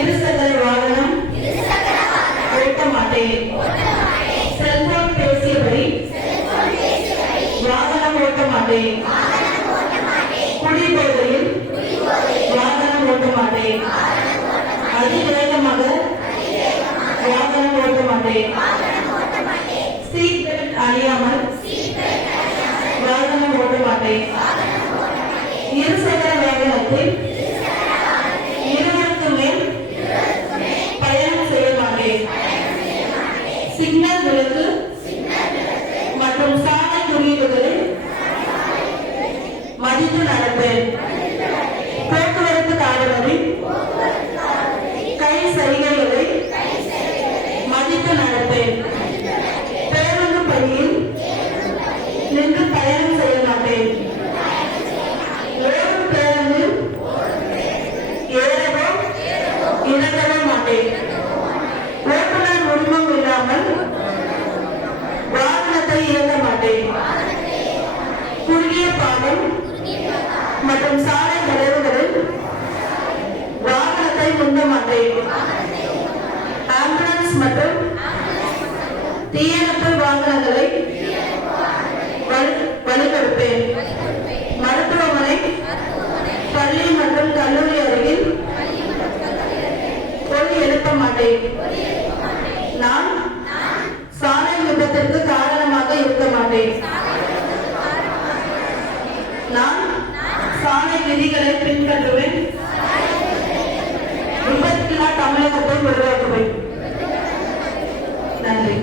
இருசக்கர வாகனம் ஓட்ட மாட்டேன். செல்போன் பேசியபடி வாகனம் ஓட்ட மாட்டேன். குடிபோதையில் வாகனம் ஓட்ட மாட்டேன். அதிவேகமாக வாகனம் ஓட்ட மாட்டேன். சீட் பெல்ட் அணியாமல் வாகனம் ஓட்ட மாட்டேன். இருசக்கர வாகனத்தில் இருவருக்கு மேல் பயணம் செய்ய மாட்டேன். சிக்னல் விளக்கு மற்றும் சாலை குறியீடுகளை மதித்து நடப்பேன். போக்குவரத்து காவலரின் கை சைகைகளை மதித்து நடப்பேன். பேருந்து பணியில் நின்று பயணம் செய்ய மாட்டேன். ஓடும் பேருந்தில் ஏறவோ இறங்கவோ மாட்டேன். ஓட்டுநர் உரிமம் இல்லாமல் வாகனத்தை இயக்க மாட்டேன். குறுகிய பாதை மற்றும் சாலை வளைவுகளில் வாகனத்தை முந்த மாட்டேன். ஆம்புலன்ஸ் மற்றும் தீயணைப்பு வாகனங்களை வழிகெடுப்பேன். மருத்துவமனை, பள்ளி மற்றும் கல்லூரி அருகில் ஒலி எழுப்ப மாட்டேன். நான் சாலை விபத்திற்கு காரணமாக இருக்க மாட்டேன். நான் சாலை விதிகளை பின்பற்றுவேன். விபத்தில்லா தமிழகத்தை உருவாக்குவேன். நன்றி.